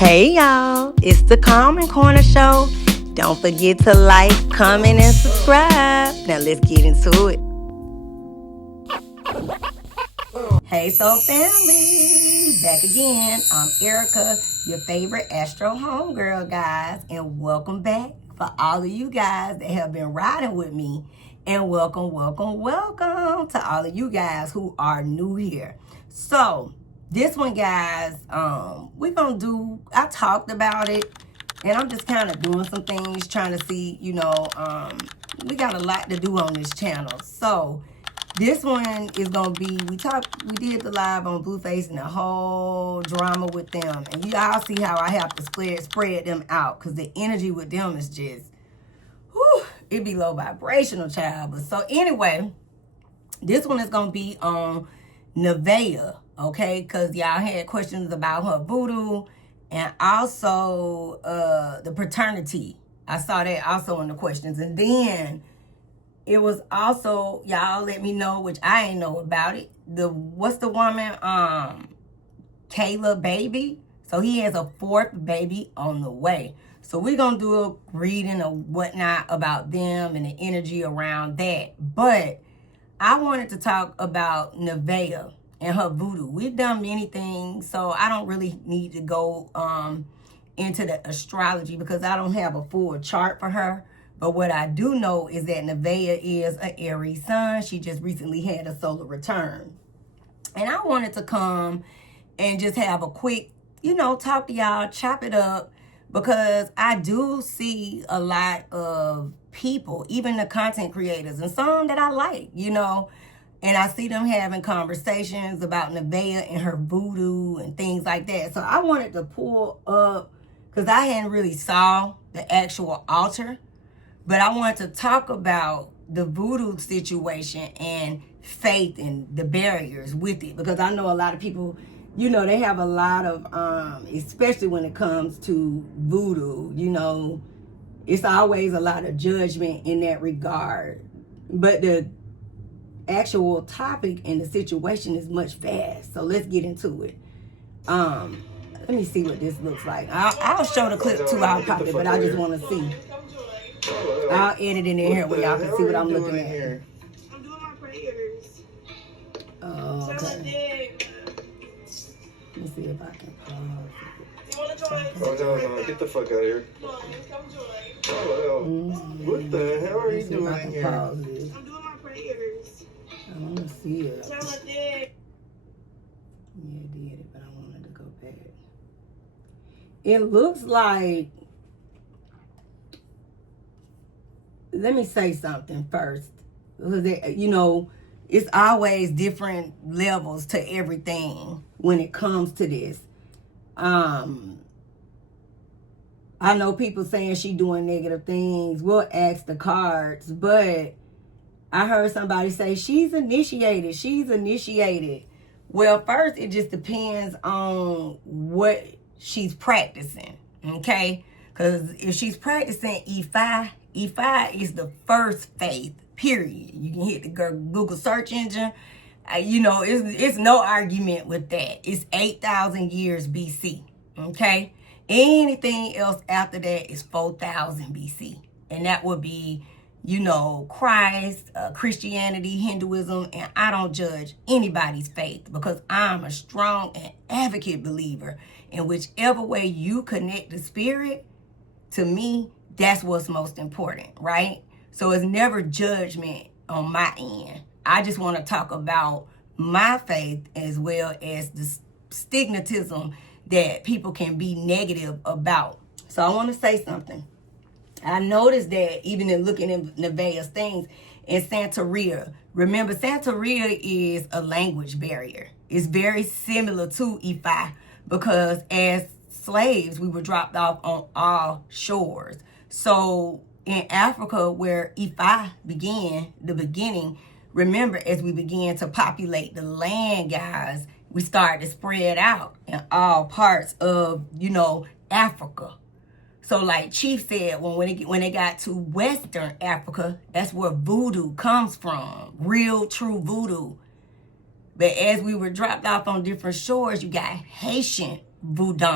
Hey y'all, it's the Calm Corner Show. Don't forget to like, comment, and subscribe. Now let's get into it. Hey Soul Family, back again. I'm Erica, your favorite Astro homegirl, guys, and welcome back for all of you guys that have been riding with me. And welcome to all of you guys who are new here. So this one, guys, we're gonna do, I talked about it, and I'm just kind of doing some things, trying to see, we got a lot to do on this channel. So this one is gonna be, we did the live on Blueface and the whole drama with them, and you all see how I have to spread them out, because the energy with them is just, whew, it be low vibrational, child. But so anyway, this one is gonna be on Nevaeh, okay? Because y'all had questions about her voodoo and also the paternity. I saw that also in the questions. And then it was also, y'all let me know, which I ain't know about it. What's the woman? Rela Baybee. So he has a 4th baby on the way. So we're going to do a reading or whatnot about them and the energy around that. But I wanted to talk about Nevaeh and her voodoo. We've done many things, so I don't really need to go into the astrology because I don't have a full chart for her. But what I do know is that Nevaeh is an Aries sun. She just recently had a solar return. And I wanted to come and just have a quick, talk to y'all, chop it up, because I do see a lot of people, even the content creators, and some that I like, and I see them having conversations about Nevaeh and her voodoo and things like that. So I wanted to pull up, because I hadn't really saw the actual altar, but I wanted to talk about the voodoo situation and faith and the barriers with it, because I know a lot of people, they have a lot of, especially when it comes to voodoo, it's always a lot of judgment in that regard. But the actual topic and the situation is much vast. So let's get into it. Let me see what this looks like. I'll show the clip too. I'll pop it, but I just want to see. I'll edit it in here where y'all can see what I'm looking at. I'm doing my prayers. Oh, okay. Let me see if I can pause it. You want to join? Oh, no, get the fuck out of here. No, come join. Oh, what the hell are you doing in here? I'm doing my prayers. I want to see it. Tell her that. Yeah, I did it, but I wanted to go back. It looks like, let me say something first. It's always different levels to everything when it comes to this. I know people saying she doing negative things. We'll ask the cards, but I heard somebody say she's initiated. Well, first, it just depends on what she's practicing, okay? Because if she's practicing Ifa is the first faith, period. You can hit the Google search engine. It's no argument with that. It's 8,000 years BC, okay? Anything else after that is 4,000 BC. And that would be, Christ, Christianity, Hinduism, and I don't judge anybody's faith, because I'm a strong and advocate believer in whichever way you connect the spirit, to me, that's what's most important, right? So it's never judgment on my end. I just want to talk about my faith as well as the stigmatism that people can be negative about. So I want to say something. I noticed that even in looking at Nevaeh's things in Santeria. Remember, Santeria is a language barrier. It's very similar to Ifa, because as slaves, we were dropped off on all shores. So in Africa, where Ifa began, the beginning, remember, as we began to populate the land, guys, we started to spread out in all parts of, Africa. So like Chief said, when they got to Western Africa, that's where voodoo comes from, real, true voodoo. But as we were dropped off on different shores, you got Haitian voodoo.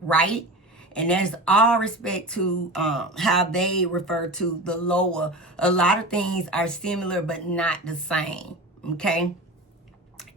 right? And that's all respect to how they refer to the lower. A lot of things are similar but not the same, okay?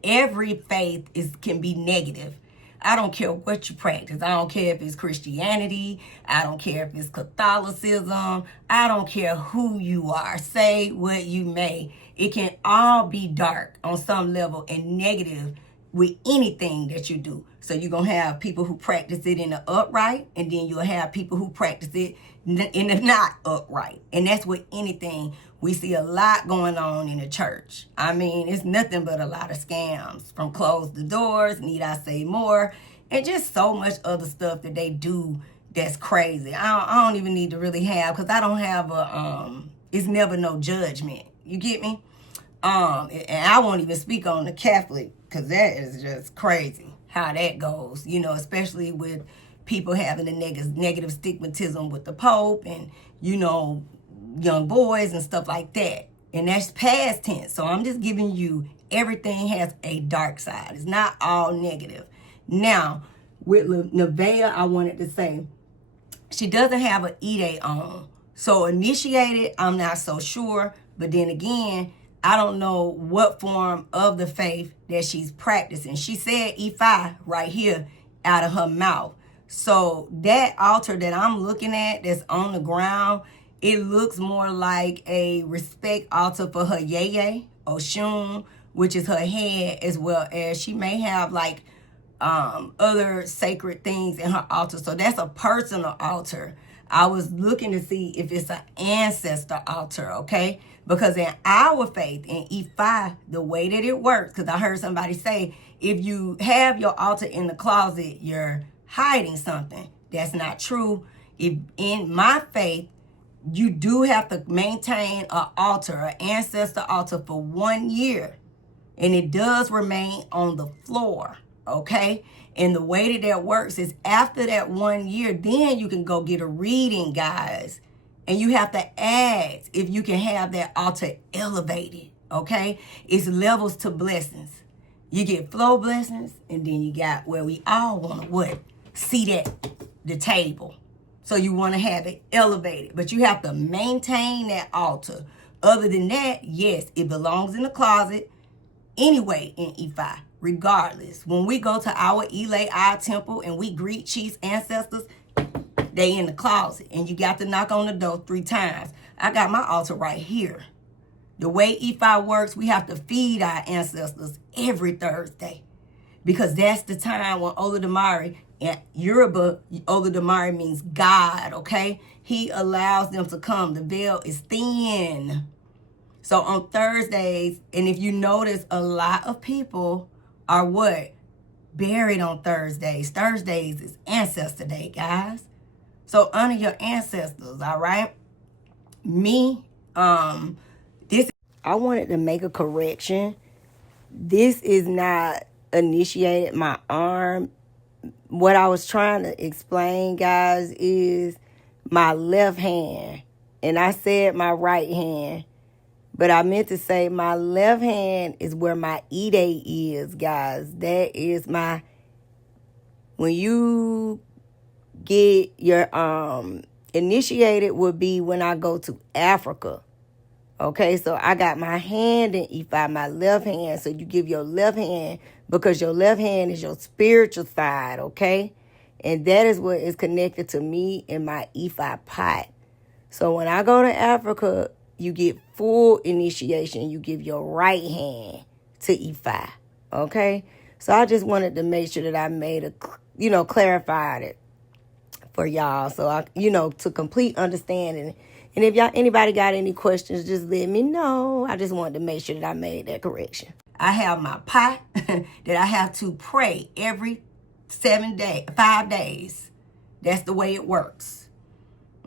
Every faith can be negative. I don't care what you practice. I don't care if it's Christianity. I don't care if it's Catholicism. I don't care who you are. Say what you may. It can all be dark on some level and negative with anything that you do. So you're going to have people who practice it in the upright, and then you'll have people who practice it in the not upright. And that's with anything. We see a lot going on in the church. I mean, it's nothing but a lot of scams, from close the doors, need I say more, and just so much other stuff that they do that's crazy. I don't even need to really have, because I don't have it's never no judgment. You get me? And I won't even speak on the Catholic, because that is just crazy how that goes, you know, especially with people having the negative stigmatism with the Pope and, you know, young boys and stuff like that. And that's past tense. So I'm just giving you, everything has a dark side. It's not all negative. Now, with Nevaeh, I wanted to say, she doesn't have an E-Day on. So initiated, I'm not so sure. But then again, I don't know what form of the faith that she's practicing. She said E5 right here out of her mouth. So that altar that I'm looking at that's on the ground, it looks more like a respect altar for her Yeye, Oshun, which is her head, as well as she may have like other sacred things in her altar. So that's a personal altar. I was looking to see if it's an ancestor altar, okay? Because in our faith, in E5, the way that it works, because I heard somebody say, if you have your altar in the closet, you're hiding something. That's not true. If in my faith, you do have to maintain an altar, an ancestor altar for 1 year. And it does remain on the floor, okay? And the way that works is after that 1 year, then you can go get a reading, guys. And you have to ask if you can have that altar elevated, okay? It's levels to blessings. You get flow blessings, and then you got where we all want to what? Seat at the table. So you want to have it elevated. But you have to maintain that altar. Other than that, yes, it belongs in the closet anyway in E5, regardless. When we go to our Elay, our temple, and we greet chiefs, ancestors, they in the closet. And you got to knock on the door 3 times. I got my altar right here. The way E5 works, we have to feed our ancestors every Thursday. Because that's the time when Olodumare, in Yoruba, Olodumare means God, okay? He allows them to come. The veil is thin. So on Thursdays, and if you notice, a lot of people are what? Buried on Thursdays. Thursdays is Ancestor Day, guys. So honor your ancestors, all right? Me, I wanted to make a correction. This is not initiated my arm. What I was trying to explain, guys, is my left hand. And I said my right hand. But I meant to say my left hand is where my E-Day is, guys. That is my... When you get your initiated would be when I go to Africa. Okay, so I got my hand in E5, my left hand. So you give your left hand because your left hand is your spiritual side, okay? And that is what is connected to me in my E5 pot. So when I go to Africa, you get full initiation. You give your right hand to E5, okay? So I just wanted to make sure that I made clarified it for y'all. So I, to complete understanding. And if anybody got any questions, just let me know. I just wanted to make sure that I made that correction. I have my pot that I have to pray every 5 days. That's the way it works.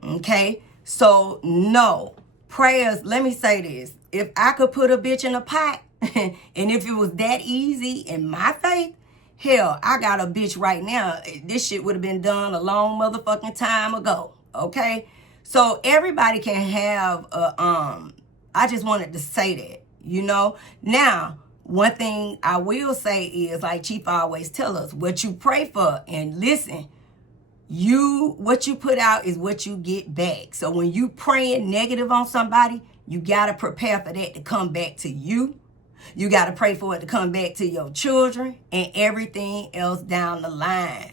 Okay? So, no. Prayers, let me say this. If I could put a bitch in a pot, and if it was that easy in my faith, hell, I got a bitch right now. This shit would have been done a long motherfucking time ago. Okay? So everybody can have I just wanted to say that, Now, one thing I will say is, like Chief always tell us, what you pray for. And listen, what you put out is what you get back. So when you praying negative on somebody, you got to prepare for that to come back to you. You got to pray for it to come back to your children and everything else down the line.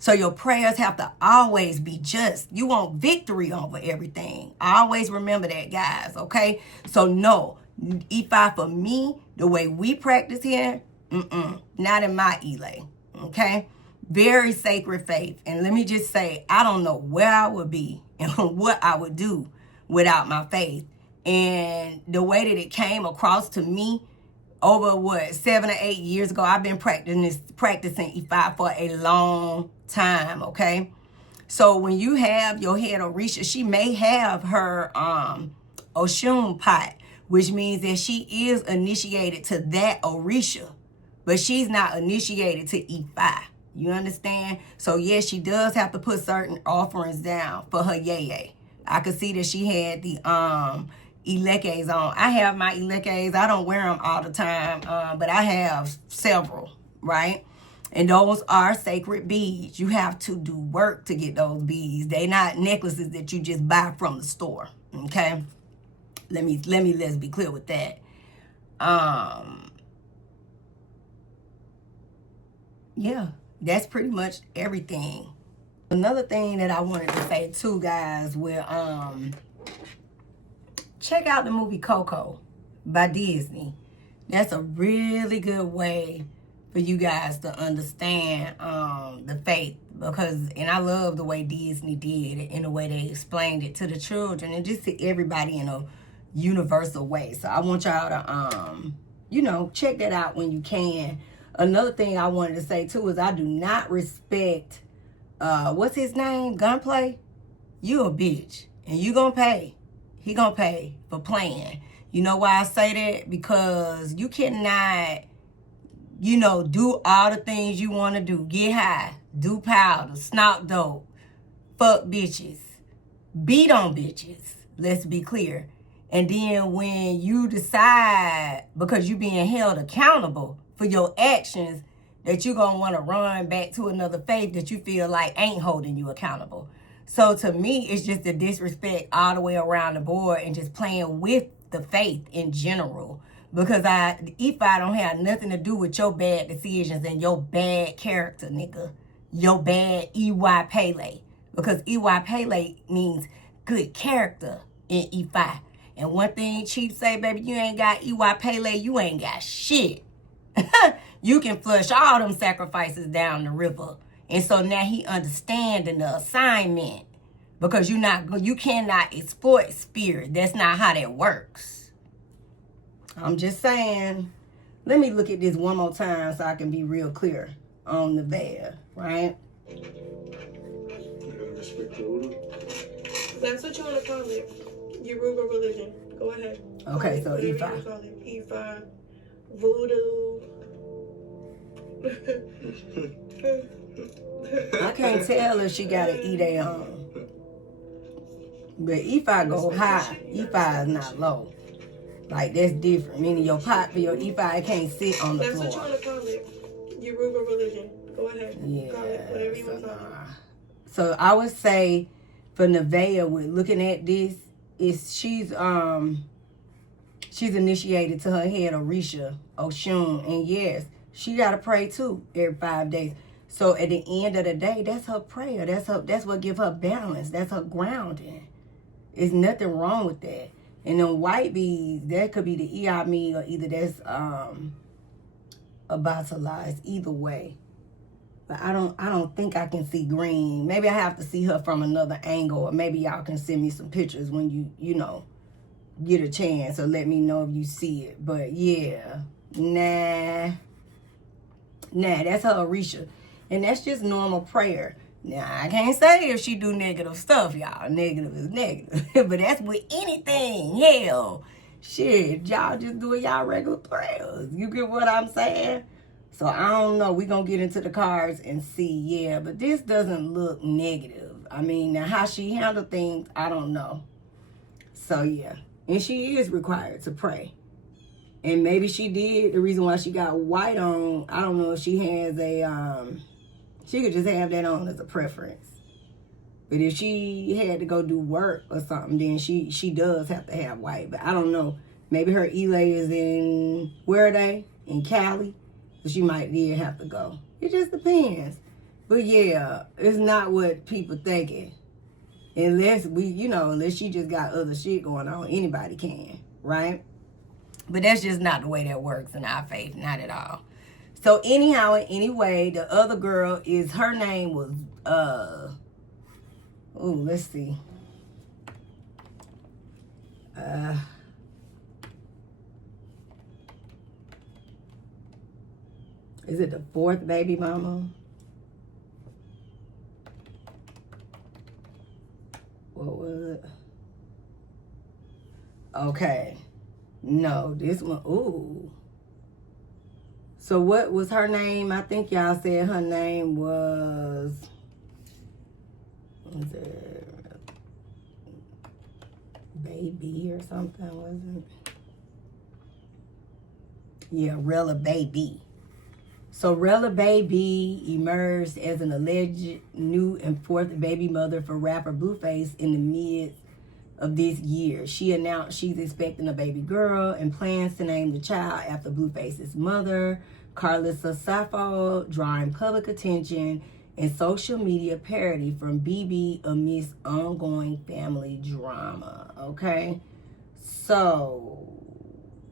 So your prayers have to always be just. You want victory over everything. Always remember that, guys, okay? So no, E5 for me, the way we practice here, not in my Elay, okay? Very sacred faith. And let me just say, I don't know where I would be and what I would do without my faith. And the way that it came across to me over 7 or 8 years ago, I've been practicing E5 for a long time, okay? So when you have your head Orisha, she may have her Oshun pot, which means that she is initiated to that Orisha, but she's not initiated to E5. You understand? So yes, she does have to put certain offerings down for her yeye. I could see that she had the Ilekes on. I have my Ilekes. I don't wear them all the time, but I have several, right? And those are sacred beads. You have to do work to get those beads. They not necklaces that you just buy from the store, okay? Let's be clear with that. Yeah, that's pretty much everything. Another thing that I wanted to say too, guys, check out the movie Coco by Disney. That's a really good way for you guys to understand the faith, and I love the way Disney did it and the way they explained it to the children and just to everybody in a universal way. So I want y'all to check that out when you can. Another thing I wanted to say too is I do not respect what's his name? Gunplay? You a bitch. And you gonna pay. He gonna pay for playing. You know why I say that? Because you cannot, do all the things you want to do. Get high. Do powder. Snort dope. Fuck bitches. Beat on bitches. Let's be clear. And then when you decide, because you're being held accountable for your actions, that you're going to want to run back to another faith that you feel like ain't holding you accountable. So to me, it's just a disrespect all the way around the board and just playing with the faith in general. Because if I don't have nothing to do with your bad decisions and your bad character, nigga. Your bad EY Pele. Because EY Pele means good character in E5. And one thing Chief say, baby, you ain't got EY Pele, you ain't got shit. You can flush all them sacrifices down the river. And so now he understanding the assignment. Because you cannot exploit spirit. That's not how that works. I'm just saying. Let me look at this one more time so I can be real clear on Nevaeh, right? You gotta respect Voodoo. That's what you want to call it. Yoruba religion. Go ahead. Okay, so E5. E5. E5. Voodoo. I can't tell if she got an E-Day on. But E5 go high. E5 is not low. Like, that's different. Meaning your pot for your E5 can't sit on the floor. That's what you want to call it. Yoruba religion. Go ahead. Yeah. Call it whatever you want to call it. So I would say for Nevaeh, with looking at this, she's initiated to her head Orisha, Oshun, and yes, she gotta pray too every 5 days. So at the end of the day, that's her prayer. That's what give her balance. That's her grounding. There's nothing wrong with that. And then white bees, that could be the Iami, or either that's abatalized. Either way. But I don't think I can see green. Maybe I have to see her from another angle, or maybe y'all can send me some pictures when you get a chance, or let me know if you see it. But yeah, nah, that's her Orisha. And that's just normal prayer. Now, I can't say if she do negative stuff, y'all. Negative is negative. But that's with anything. Hell, shit, y'all just doing y'all regular prayers. You get what I'm saying? So I don't know. We're going to get into the cards and see. Yeah, but this doesn't look negative. I mean, now how she handled things, I don't know. So yeah. And she is required to pray. And maybe she did. The reason why she got white on, I don't know if she has a She could just have that on as a preference. But if she had to go do work or something, then she does have to have white. But I don't know. Maybe her Elay is in, where are they? In Cali. So she might have to go. It just depends. But yeah, it's not what people thinking. Unless unless she just got other shit going on. Anybody can, right? But that's just not the way that works in our faith. Not at all. So anyhow, anyway, the other girl her name was, let's see. Is it the fourth baby mama? What was it? Okay. No, this one, ooh. So what was her name? I think y'all said her name was it Baby or something, wasn't it? Yeah, Rela Baybee. So Rela Baybee emerged as an alleged new and fourth baby mother for rapper Blueface in the mid of this year. She announced she's expecting a baby girl and plans to name the child after Blueface's mother, Carlissa Sappho, drawing public attention and social media parody from BB amidst ongoing family drama. Okay, so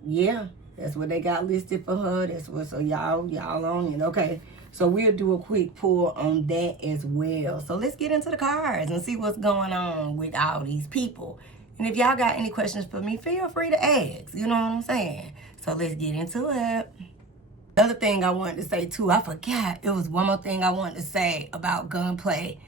yeah, that's what they got listed for her. That's what, so y'all on it. Okay, so we'll do a quick pull on that as well. So let's get into the cards and see what's going on with all these people. And if y'all got any questions for me, feel free to ask. You know what I'm saying? So let's get into it. Another thing I wanted to say too, I forgot. It was one more thing I wanted to say about gunplay.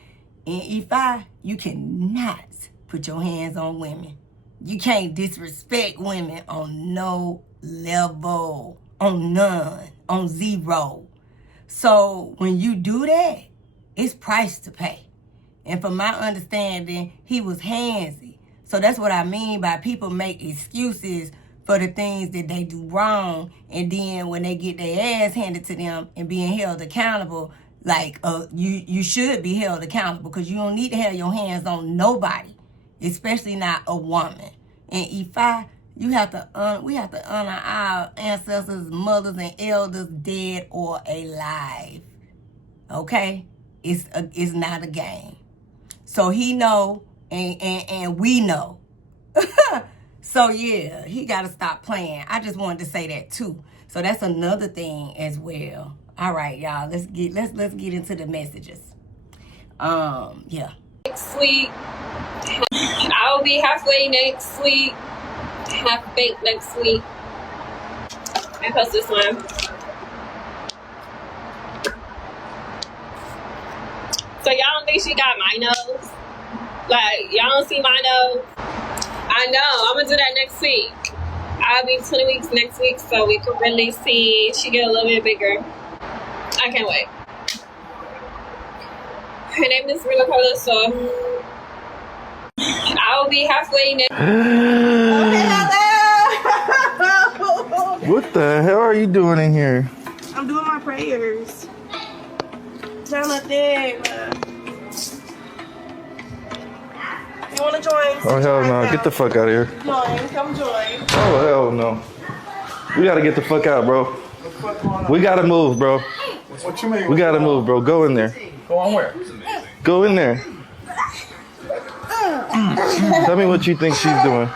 In E5, you cannot put your hands on women. You can't disrespect women on no level, on none, on zero. So when you do that, it's price to pay. And from my understanding, he was handsy. So that's what I mean by people make excuses for the things that they do wrong, and then when they get their ass handed to them and being held accountable, like you should be held accountable, because you don't need to have your hands on nobody, especially not a woman. And E5, we have to honor our ancestors, mothers, and elders, dead or alive. Okay, it's not a game. So he know, and we know. So yeah, he got to stop playing. I just wanted to say that too. So that's another thing as well. All right, y'all. Let's get into the messages. Yeah. Next week, I'll be halfway next week, half baked next week. I post this one. So y'all don't think she got my nose? Like, y'all don't see my nose? I know, I'm gonna do that next week. I'll be 20 weeks next week, so we can really see she get a little bit bigger. I can't wait. Her name is Rela Baybee, so I'll be halfway next. What the hell are you doing in here? I'm doing my prayers. Tell my thing. You wanna join? Oh hell no! Get the fuck out of here. Join. Come join. Oh hell no! We gotta get the fuck out, bro. We gotta move, bro. What you mean? We gotta move, bro. Go in there. Go on where? Go in there. Tell me what you think she's doing.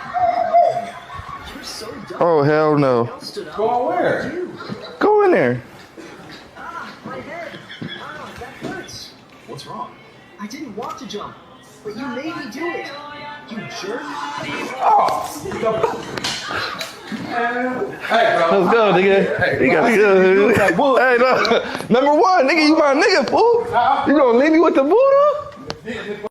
Oh hell no! Go on where? Go in there. What's wrong? I didn't want to jump, but you made me do it. You jerk. Hey, bro. Let's go, nigga. Hey, You gotta go. Hey, no. Number one, nigga, you my nigga, fool. You gonna leave me with the voodoo?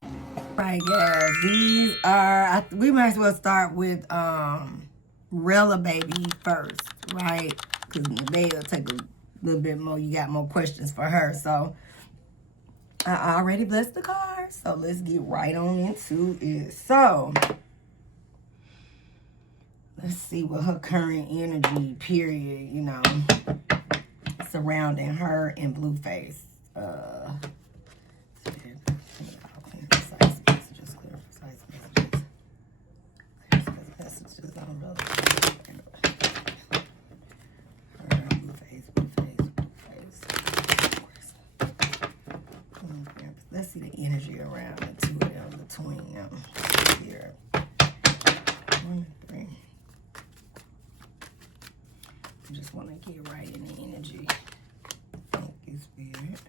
Right, guys. These are, we might as well start with Rela Baybee first, right? Because Nevaeh will take a little bit more. You got more questions for her. So I already blessed the cards. So let's get right on into it. So let's see what her current energy, period, surrounding her and Blueface. Let's see the energy around the two of them, between them here. 1 and 3. I just want to get right in the energy. Thank you, Spirit.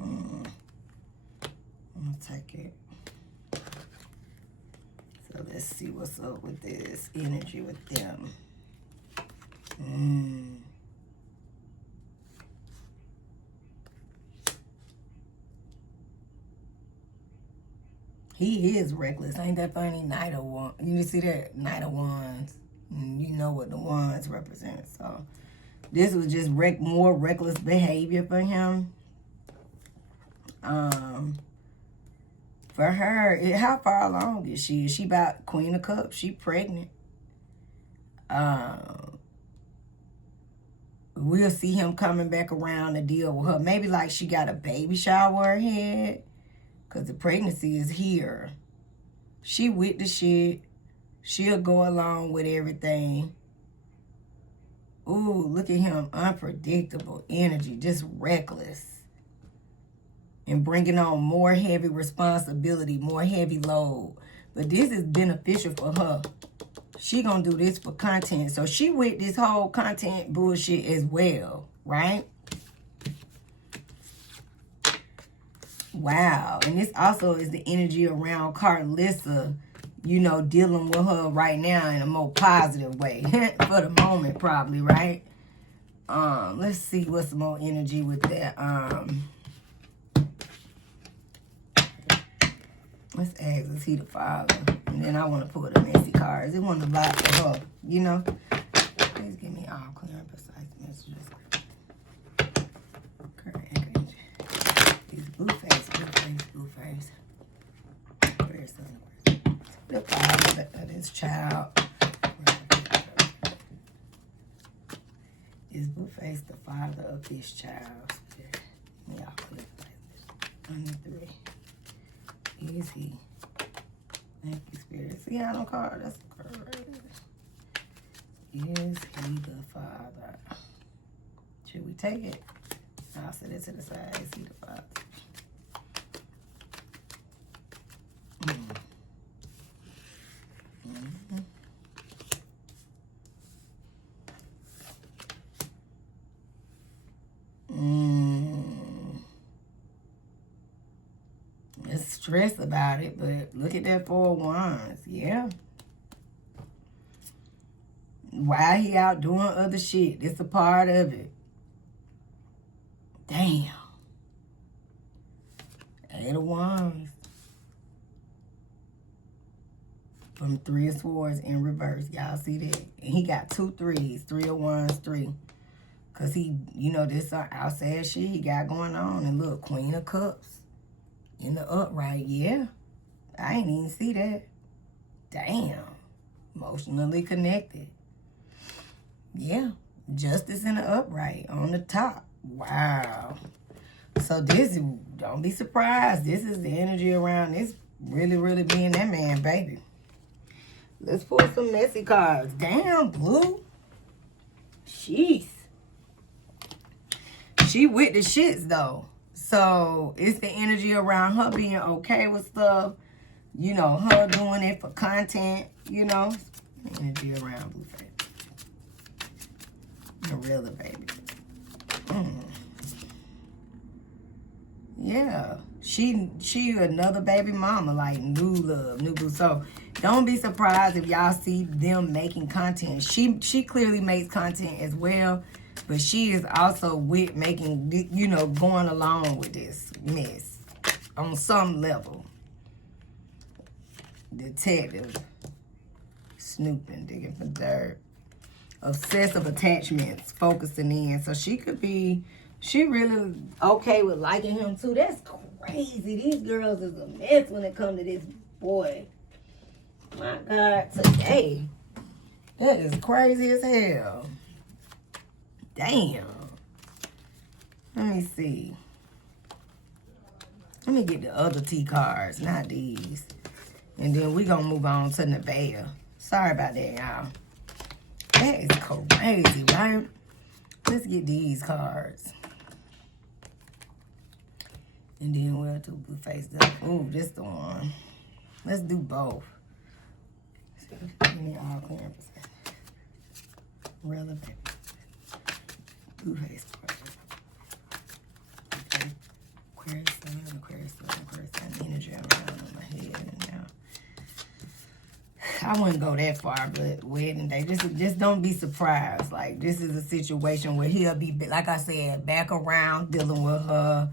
I'm going to take it. So let's see what's up with this energy with them. He is reckless. Ain't that funny? Knight of Wands. You see that? Knight of Wands. You know what the Wands represent. So this was just more reckless behavior for him. For her, how far along is she? Is she about Queen of Cups? She pregnant. We'll see him coming back around to deal with her. Maybe like she got a baby shower ahead. Because the pregnancy is here. She with the shit. She'll go along with everything. Ooh, look at him. Unpredictable energy. Just reckless. And bringing on more heavy responsibility. More heavy load. But this is beneficial for her. She gonna do this for content. So she with this whole content bullshit as well. Right? Wow. And this also is the energy around Carlissa, you know, dealing with her right now in a more positive way. For the moment, probably, right? Let's see what's more energy with that. Let's ask, is he the father? And then I want to pull the messy cards. It wasn't a lot for her, you know? Please give me all clear and precise messages. Blueface. Where's the father of this child? Is Blueface the father of this child? Yeah, 1 and 3. Is he? Thank you, Spirit. See how I don't call that's correct. Is he the father? Should we take it? I'll set it to the side. Is he the father? It's stress about it, but look at that 4 of Wands. Yeah. Why he out doing other shit? It's a part of it. Damn. 8 of Wands. From 3 of Swords in reverse. Y'all see that? And he got 2 3s. 3 of Wands, 3. Because he, you know, this outside shit he got going on. And look, Queen of Cups. In the upright. Yeah. I ain't even see that. Damn. Emotionally connected. Yeah. Justice in the upright. On the top. Wow. So this, don't be surprised. This is the energy around this really, really being that man, baby. Let's pull some messy cards. Damn, Blue. Jeez. She with the shits, though. So, it's the energy around her being okay with stuff. You know, her doing it for content, you know. Energy around Blueface. Rela Baybee. Yeah. She another baby mama, like new love, new boo. So, don't be surprised if y'all see them making content. She clearly makes content as well. But she is also with making, you know, going along with this mess on some level. Detective. Snooping, digging for dirt. Obsessive attachments, focusing in. So she could be, she really okay with liking him too. That's crazy. These girls is a mess when it comes to this boy. My God, today. That is crazy as hell. Damn. Let me see. Let me get the other T cards, not these. And then we gonna move on to Nevaeh. Sorry about that, y'all. That is crazy, right? Let's get these cards. And then we'll do Blueface. Ooh, this the one. Let's do both. Give me all clearance. Rela Baybee. Blueface. Okay. Aquarius, energy around on my head and now. I wouldn't go that far, but wedding day, just don't be surprised. Like, this is a situation where he'll be, like I said, back around dealing with her.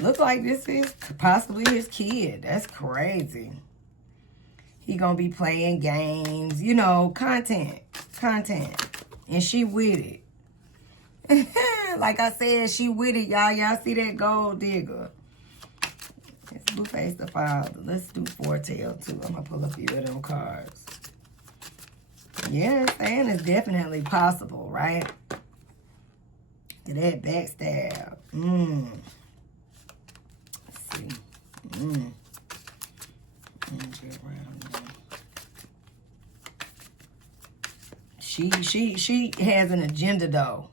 Look like this is possibly his kid. That's crazy. He gonna be playing games, you know, content. And she with it. Like I said, she with it, y'all. Y'all see that gold digger? It's Blueface the father. Let's do foretell too. I'm gonna pull a few of them cards. Yeah, saying it's definitely possible, right? To that backstab. Let's see. She has an agenda though.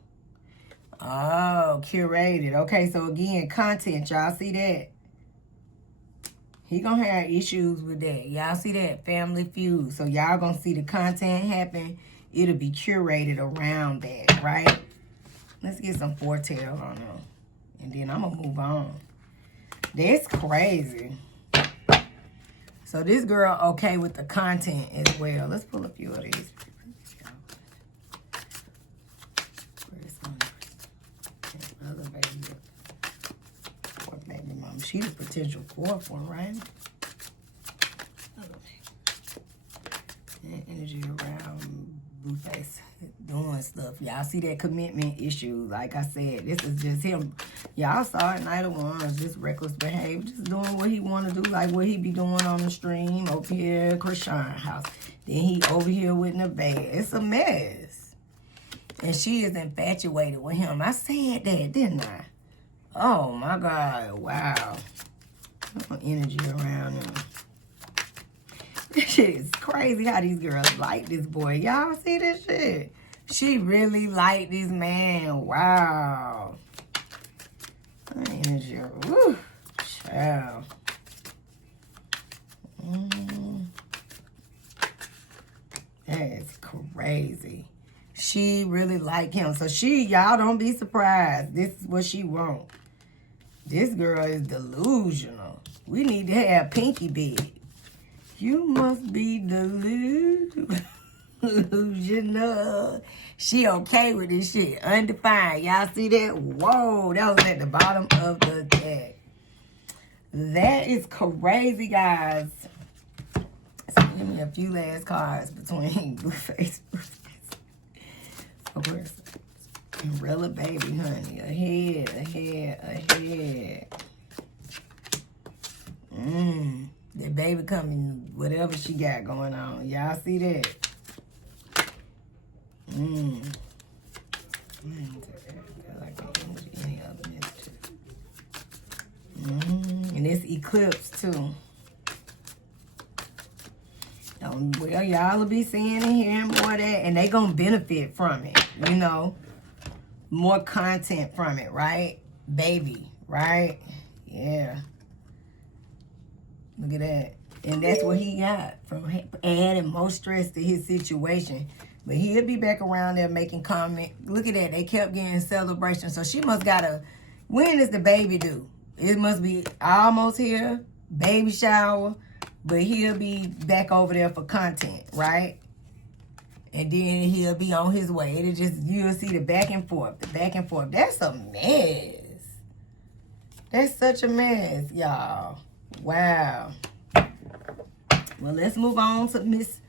Oh, curated. Okay, so again, content. Y'all see that? He gonna have issues with that. Y'all see that? Family feud. So y'all gonna see the content happen. It'll be curated around that, right? Let's get some foretell on them. And then I'm gonna move on. That's crazy. So this girl okay with the content as well. Let's pull a few of these. She the potential fourth one, right? And energy around Blueface doing stuff. Y'all see that commitment issue. Like I said, this is just him. Y'all saw it, Night of Wands, just reckless behavior, just doing what he want to do, like what he be doing on the stream over here at Krishan house. Then he over here with Nevaeh. It's a mess. And she is infatuated with him. I said that, didn't I? Oh my God, wow. Energy around him. This shit is crazy how these girls like this boy. Y'all see this shit? She really like this man. Wow. Energy, woo, child. That is crazy. She really like him. So y'all don't be surprised. This is what she want. This girl is delusional. We need to have Pinky big. You must be delusional. She okay with this shit. Undefined. Y'all see that? Whoa, that was at the bottom of the deck. That is crazy, guys. So give me a few last cards between Blueface. Of course. And Rela Baybee, honey. Ahead. The baby coming, whatever she got going on. Y'all see that? And it's eclipse too. Well, y'all will be seeing and hearing more of that, and they gonna benefit from it, you know. More content from it, right? Baby, right? Yeah. Look at that. And that's what he got from adding more stress to his situation. But he'll be back around there making comment. Look at that. They kept getting celebration. So she must got a... When is the baby due? It must be almost here. Baby shower. But he'll be back over there for content, right? And then he'll be on his way. It'll just... You'll see the back and forth. The back and forth. That's a mess. That's such a mess, y'all. Wow. Well, let's move on to Miss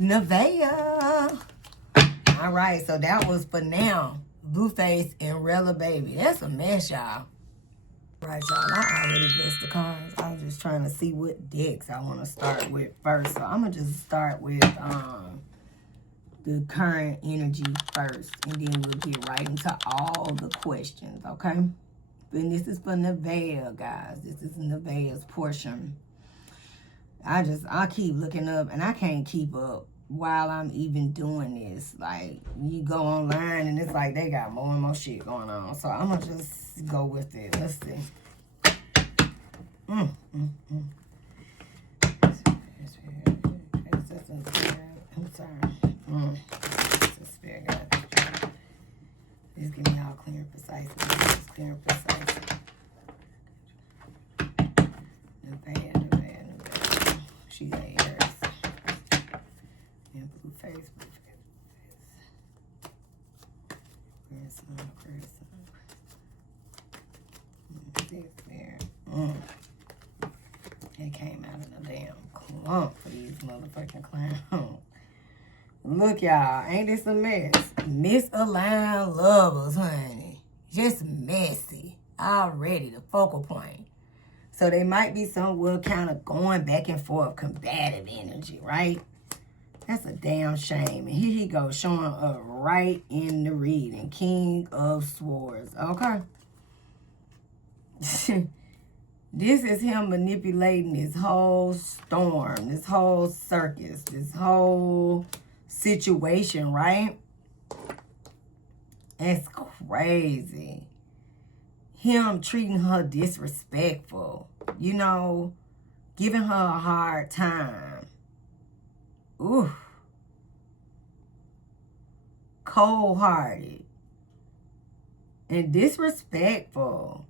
Nevaeh. All right, so that was for now. Blueface and Rela Baybee. That's a mess, y'all. Right, y'all. I already guessed the cards. I was just trying to see what decks I want to start with first. So I'm going to just start with the current energy first, and then we'll get right into all the questions, okay? And this is for Nevaeh, guys. This is Nevaeh's portion. I keep looking up, and I can't keep up while I'm even doing this. Like, you go online, and it's like they got more and more shit going on. So I'm gonna just go with it. Let's see. I'm sorry. Just give me all clear and precise. Clear and precise. Nevaeh. She's Aries. And Blueface. Grandson. There. It came out in a damn clump for these motherfucking clowns. Look, y'all, ain't this a mess? Misaligned lovers, honey. Just messy. Already the focal point. So they might be somewhere kind of going back and forth, combative energy, right? That's a damn shame. And here he goes, showing up right in the reading. King of Swords, okay? This is him manipulating this whole storm, this whole circus, this whole situation, right? It's crazy. Him treating her disrespectful, you know, giving her a hard time. Ooh. Cold-hearted and disrespectful.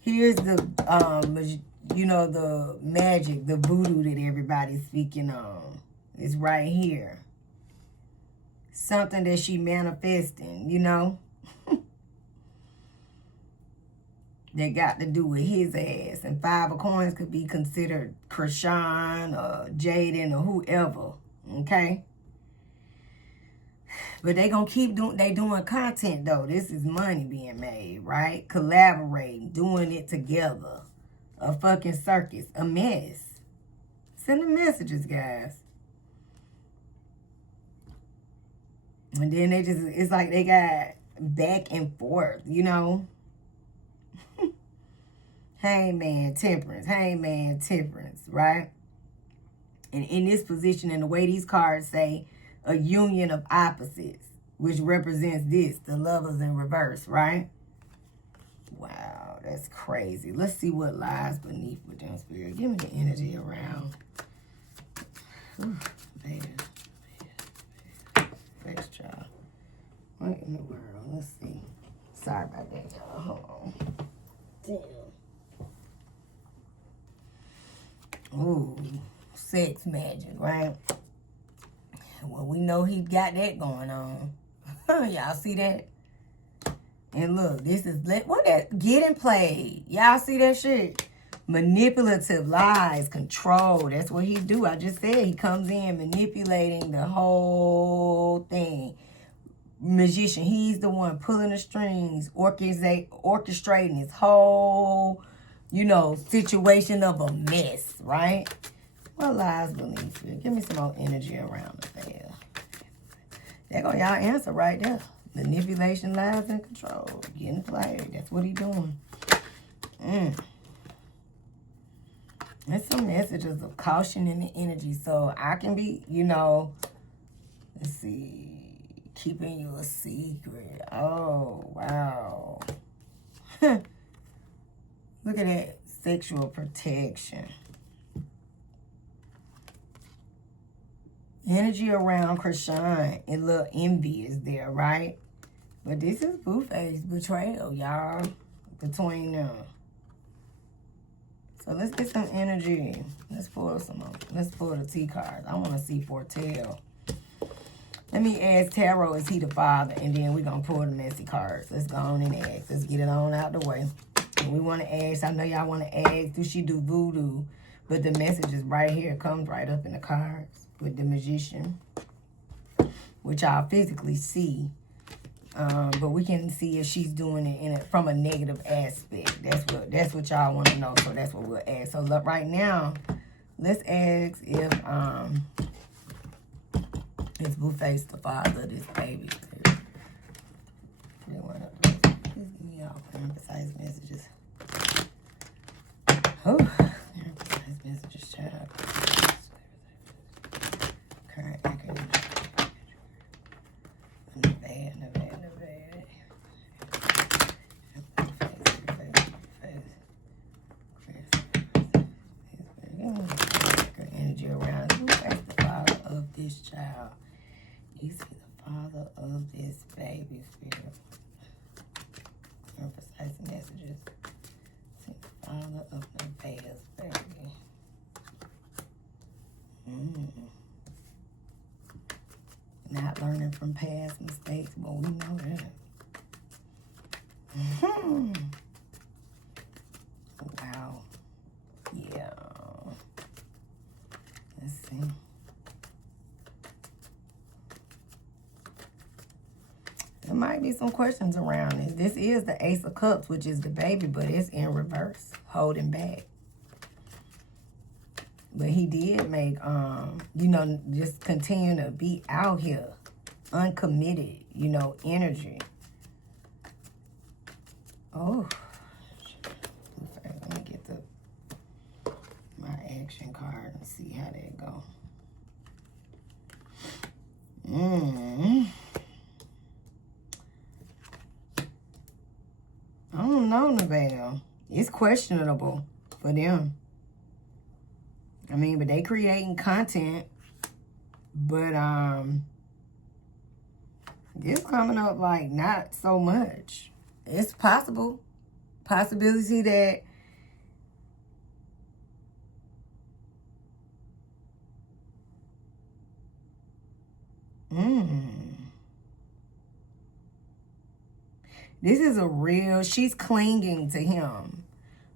Here's the, you know, the magic, the voodoo that everybody's speaking on. It's right here. Something that she manifesting, you know. That got to do with his ass. And 5 of coins could be considered Krishan or Jaden or whoever. Okay? But they gonna keep doing, they doing content though. This is money being made, right? Collaborating, doing it together. A fucking circus, a mess. Send them messages, guys. And then they just, it's like they got back and forth, you know? Hangman, temperance, hangman, temperance, right? And in this position, and the way these cards say, a union of opposites, which represents this, the lovers in reverse, right? Wow, that's crazy. Let's see what lies beneath with them, Spirit. Give me the energy around. Ooh, baby. Face, child. What in the world? Let's see. Sorry about that, y'all. Hold on. Damn. Ooh, sex magic, right? Well, we know he got that going on. Y'all see that? And look, this is, what that, getting played. Y'all see that shit? Manipulative lies, control. That's what he do. I just said he comes in manipulating the whole thing. Magician, he's the one pulling the strings, orchestrating his whole, you know, situation of a mess, right? What lies beneath you? Give me some more energy around the there. There go y'all answer right there. Manipulation, lies, and control. Getting played. That's what he doing. There's some messages of caution in the energy. So I can be, you know, let's see, keeping you a secret. Oh, wow. Look at that. Sexual protection. Energy around Krishan. A little envy is there, right? But this is Blueface betrayal, y'all. Between them. So let's get some energy. Let's pull some more. Let's pull the T cards. I want to see foretell. Let me ask Tarot, is he the father? And then we're going to pull the messy cards. Let's go on and ask. Let's get it on out the way. And we want to ask, I know y'all want to ask, do she do voodoo? But the message is right here. It comes right up in the cards with the magician, which y'all physically see. But we can see if she's doing it from a negative aspect. That's what y'all want to know. So that's what we'll ask. So look, right now, let's ask Is Blueface the father of this baby? Please give me all precise messages. Oh, precise messages, child. Current accurate. Nevaeh. Energy around who is the father of this child? You see the father of this baby spirit. Precise messages. See the father of Nevaeh's baby. Not learning from past mistakes, but we know that. Wow. Yeah. Let's see. There might be some questions around this. This is the Ace of Cups, which is the baby, but it's in reverse, holding back. But he did make, you know, just continue to be out here, uncommitted, you know, energy. Oh, let me get my action card and see how that go. I don't know, Nevaeh. It's questionable for them. I mean, but they creating content. But this coming up like not so much. It's possible. Possibility that this is a real, she's clinging to him.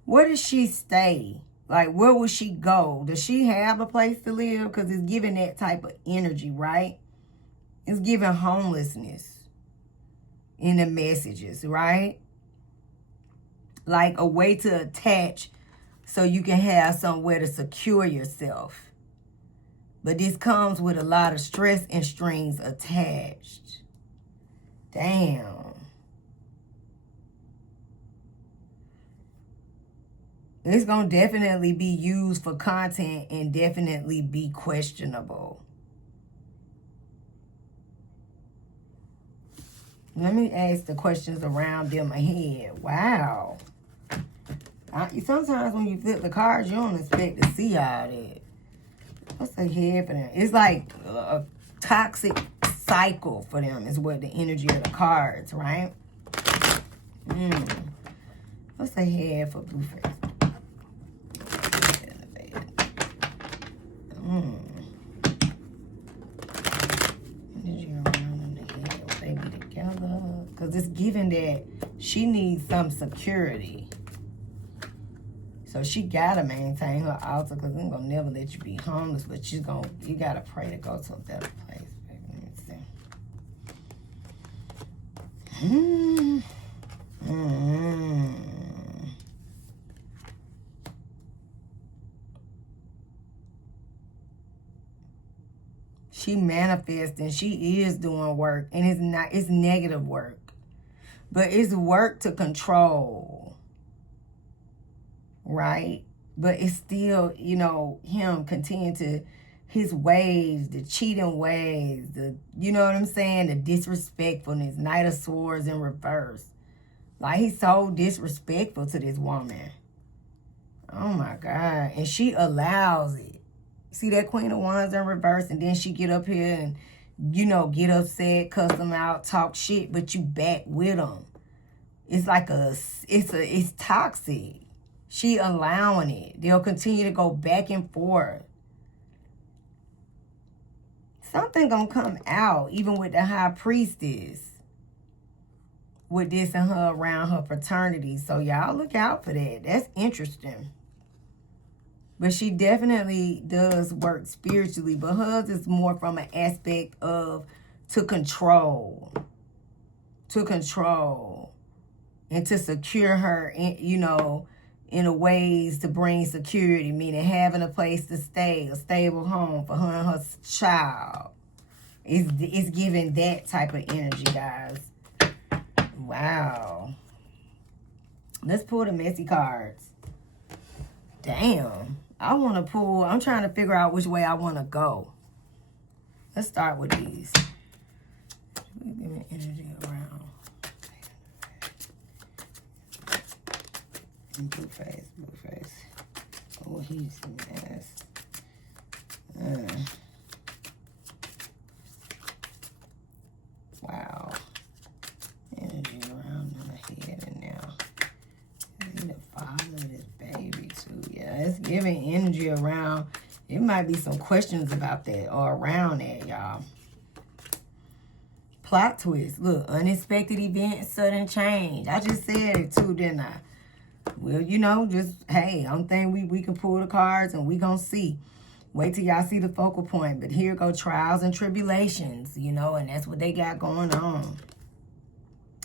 Where does she stay? Like, where will she go? Does she have a place to live? Because it's giving that type of energy, right? It's giving homelessness in the messages, right? Like a way to attach so you can have somewhere to secure yourself. But this comes with a lot of stress and strings attached. Damn. It's going to definitely be used for content and definitely be questionable. Let me ask the questions around them ahead. Wow. Sometimes when you flip the cards, you don't expect to see all that. What's ahead for them? It's like a toxic cycle for them is what the energy of the cards, right? What's ahead for Blueface? Energy around the head, baby together. Because it's given that she needs some security. So she gotta maintain her altar because I'm gonna never let you be homeless, but you gotta pray to go to a better place, baby. Let me see. She manifesting, she is doing work, and it's negative work. But it's work to control. Right? But it's still, you know, him continuing to his ways, the cheating ways, you know what I'm saying? The disrespectfulness, Knight of Swords in reverse. Like, he's so disrespectful to this woman. Oh my God. And she allows it. See that Queen of Wands in reverse, and then she get up here and, you know, get upset, cuss them out, talk shit, but you back with them. It's like it's toxic. She allowing it. They'll continue to go back and forth. Something gonna come out, even with the High Priestess. With this and her around her fraternity. So y'all look out for that. That's interesting. But she definitely does work spiritually. But hers is more from an aspect of to control. To control. And to secure her, you know, in a ways to bring security. Meaning having a place to stay. A stable home for her and her child. It's giving that type of energy, guys. Wow. Let's pull the messy cards. Damn. I'm trying to figure out which way I want to go. Let's start with these. Give me energy around. Blueface. Oh, he's a mess. Wow. Energy around in the head and now. I need to follow this baby too. Yeah, it's giving energy around. It might be some questions about that or around that, y'all. Plot twist. Look, unexpected events, sudden change. I just said it too, didn't I? Well, you know, just, hey, I'm thinking we can pull the cards and we gonna see. Wait till y'all see the focal point. But here go trials and tribulations, you know, and that's what they got going on.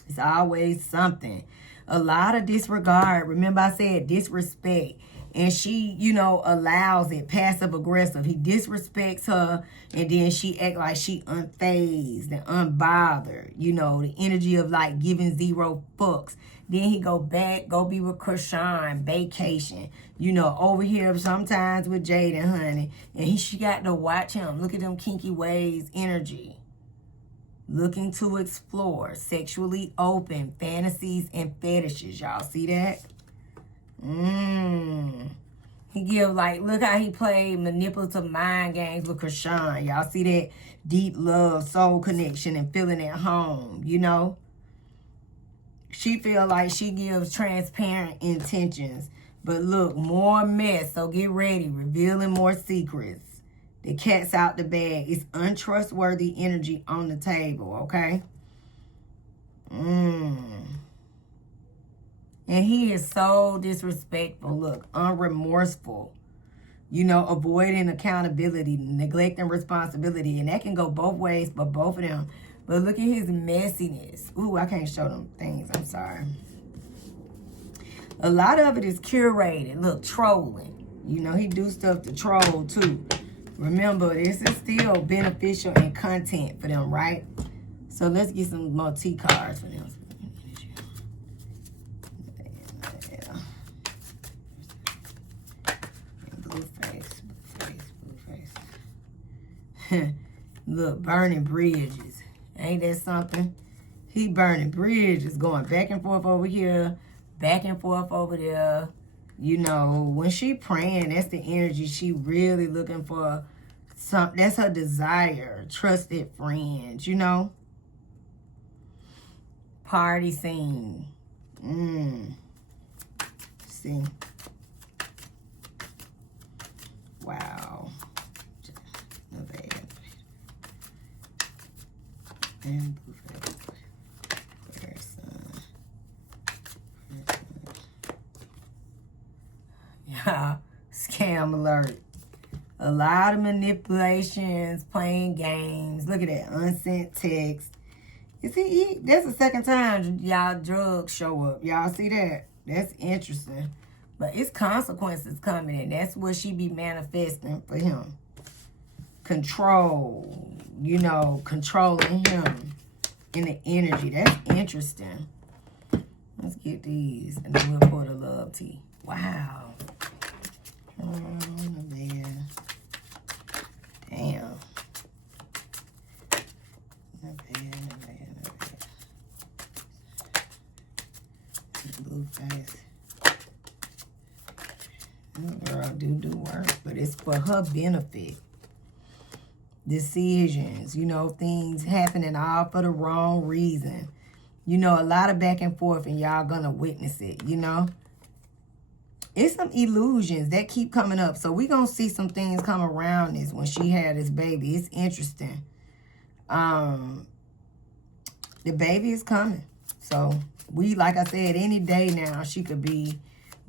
It's always something. A lot of disregard. Remember I said disrespect. And she, you know, allows it, passive aggressive. He disrespects her, and then she act like she unfazed and unbothered. You know, the energy of like giving 0 fucks. Then he go back, go be with Krishan, vacation. You know, over here sometimes with Jaden, honey. And she got to watch him. Look at them kinky ways, energy. Looking to explore, sexually open, fantasies and fetishes. Y'all see that? He give like, look how he played manipulative mind games with Krishan. Y'all see that deep love, soul connection, and feeling at home, you know? She feel like she gives transparent intentions. But look, more mess, so get ready. Revealing more secrets. The cat's out the bag. It's untrustworthy energy on the table, okay? And he is so disrespectful. Look, unremorseful. You know, avoiding accountability, neglecting responsibility. And that can go both ways for both of them. But look at his messiness. Ooh, I can't show them things. I'm sorry. A lot of it is curated. Look, trolling. You know, he do stuff to troll too. Remember, this is still beneficial and content for them, right? So let's get some more T cards for them. Blueface. Look, burning bridges. Ain't that something? He burning bridges, going back and forth over here, back and forth over there. You know, when she praying, that's the energy she really looking for. That's her desire. Trusted friends, you know. Party scene. See. Wow. Nevaeh and Blueface. Yeah, scam alert. A lot of manipulations, playing games. Look at that, unsent text. You see, that's the second time y'all drugs show up. Y'all see that? That's interesting. But it's consequences coming, and that's what she be manifesting for him. Control, you know, controlling him in the energy. That's interesting. Let's get these, and then we'll pour the love tea. Wow. Oh, man. Damn. Blueface. Girl, do work, but it's for her benefit. Decisions, you know, things happening all for the wrong reason. You know, a lot of back and forth, and y'all gonna witness it, you know. It's some illusions that keep coming up. So we gonna see some things come around this when she had this baby. It's interesting. The baby is coming. So we, like I said, any day now she could be,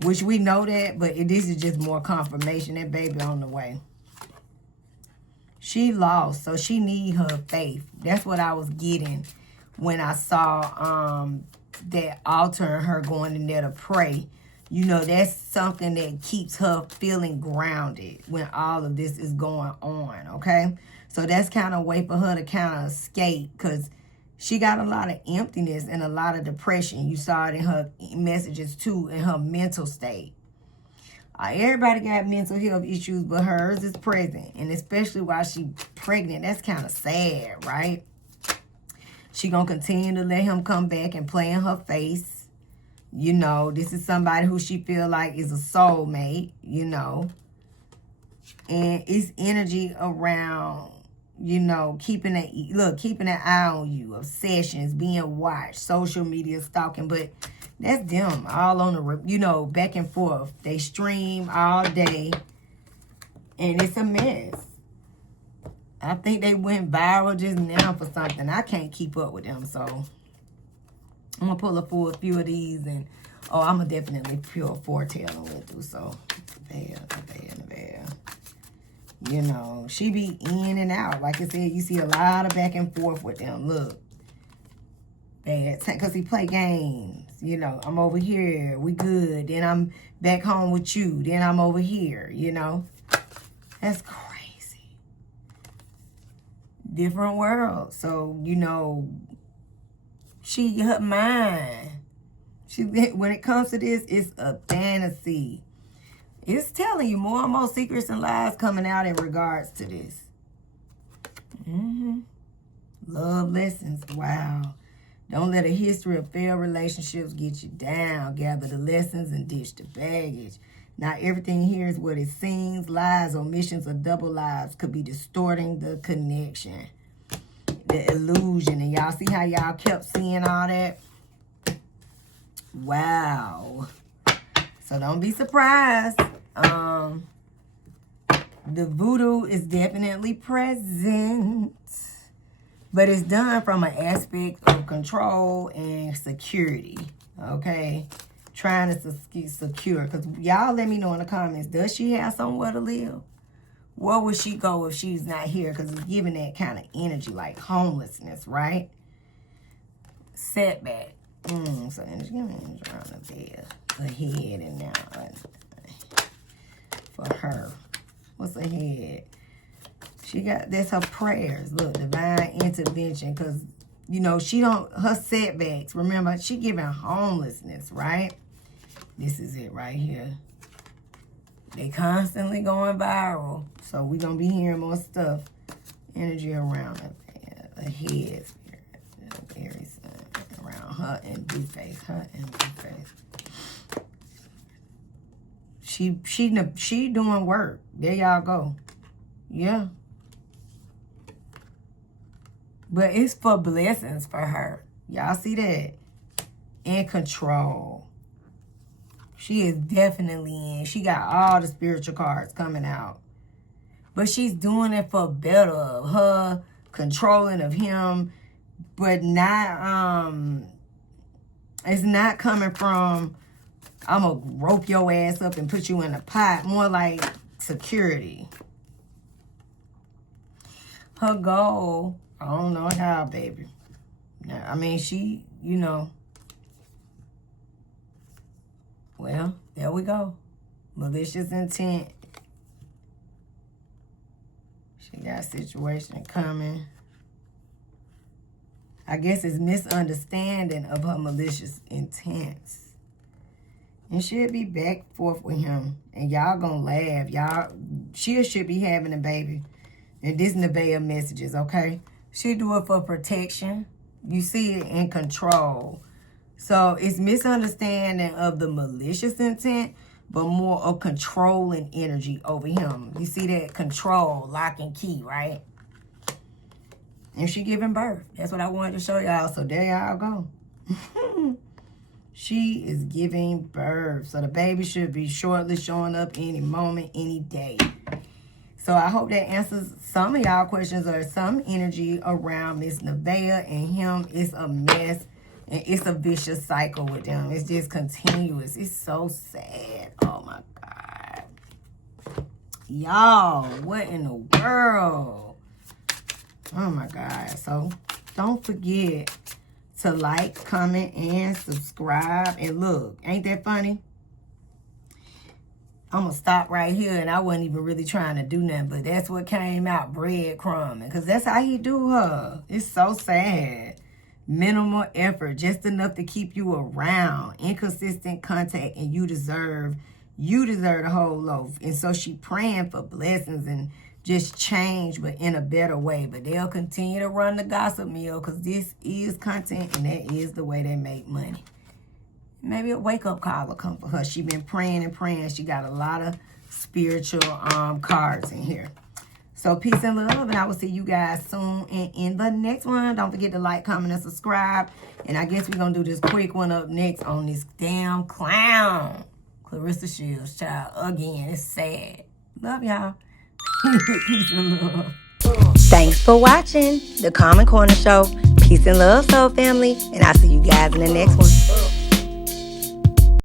which we know that, but this is just more confirmation. That baby on the way. She lost, so she need her faith. That's what I was getting when I saw that altar and her going in there to pray. You know, that's something that keeps her feeling grounded when all of this is going on, okay? So that's kind of a way for her to kind of escape, because she got a lot of emptiness and a lot of depression. You saw it in her messages too, in her mental state. Everybody got mental health issues, but hers is present. And especially while she's pregnant, that's kind of sad, right? She gonna continue to let him come back and play in her face. You know, this is somebody who she feel like is a soulmate, you know. And it's energy around, you know, keeping an eye on you, obsessions, being watched, social media stalking. But that's them all on the, you know, back and forth. They stream all day, and it's a mess. I think they went viral just now for something. I can't keep up with them, so I'm gonna pull a few of these, and I'm gonna definitely pull a foretell on what to do. So, Nevaeh. You know, she be in and out. Like I said, you see a lot of back and forth with them. Look, bad, because he play games. You know, I'm over here, we good. Then I'm back home with you. Then I'm over here, you know. That's crazy. Different world. So, you know, her mind. When it comes to this, it's a fantasy. It's telling you more and more secrets and lies coming out in regards to this. Love lessons. Wow. Don't let a history of failed relationships get you down. Gather the lessons and ditch the baggage. Not everything here is what it seems. Lies, omissions, or double lives could be distorting the connection. The illusion. And y'all see how y'all kept seeing all that? Wow. So don't be surprised. The voodoo is definitely present. But it's done from an aspect of control and security. Okay? Trying to secure. Because y'all let me know in the comments. Does she have somewhere to live? Where would she go if she's not here? Because it's giving that kind of energy. Like homelessness, right? Setback. So energy around the bed. Her head and now. For her. What's her head? She got, that's her prayers. Look, divine intervention. Because, you know, her setbacks. Remember, she giving homelessness, right? This is it right here. They constantly going viral. So we're going to be hearing more stuff. Energy around her head. Very around her and Blueface. Her and Blueface. She doing work. There y'all go. Yeah. But it's for blessings for her. Y'all see that? In control. She is definitely in. She got all the spiritual cards coming out. But she's doing it for better of her, controlling of him, but not, it's not coming from, I'm going to rope your ass up and put you in a pot. More like security. Her goal, I don't know how, baby. I mean, she, you know. Well, there we go. Malicious intent. She got a situation coming. I guess it's misunderstanding of her malicious intents. And she'll be back forth with him. And y'all gonna laugh. She should be having a baby. And this Nevaeh messages, okay? She do it for protection. You see it in control. So it's misunderstanding of the malicious intent, but more of controlling energy over him. You see that control, lock and key, right? And she giving birth. That's what I wanted to show y'all. So there y'all go. She is giving birth. So the baby should be shortly showing up any moment, any day. So I hope that answers some of y'all questions or some energy around Miss Nevaeh and him. It's a mess. And it's a vicious cycle with them. It's just continuous. It's so sad. Oh, my God. Y'all, what in the world? Oh, my God. So, don't forget to like, comment, and subscribe. And look, ain't that funny? I'm going to stop right here, and I wasn't even really trying to do nothing, but that's what came out, breadcrumbing, because that's how he do her. It's so sad. Minimal effort, just enough to keep you around. Inconsistent contact, and you deserve the whole loaf. And so she praying for blessings and just change, but in a better way. But they'll continue to run the gossip mill because this is content and that is the way they make money. Maybe a wake-up call will come for her. She been praying and praying. She got a lot of spiritual cards in here. So peace and love, and I will see you guys soon. And in the next one, don't forget to like, comment, and subscribe. And I guess we're going to do this quick one up next on this damn clown. Clarissa Shields, child. Again, it's sad. Love y'all. Peace and love. Thanks for watching The Common Corner Show. Peace and love, soul family. And I'll see you guys in the next one.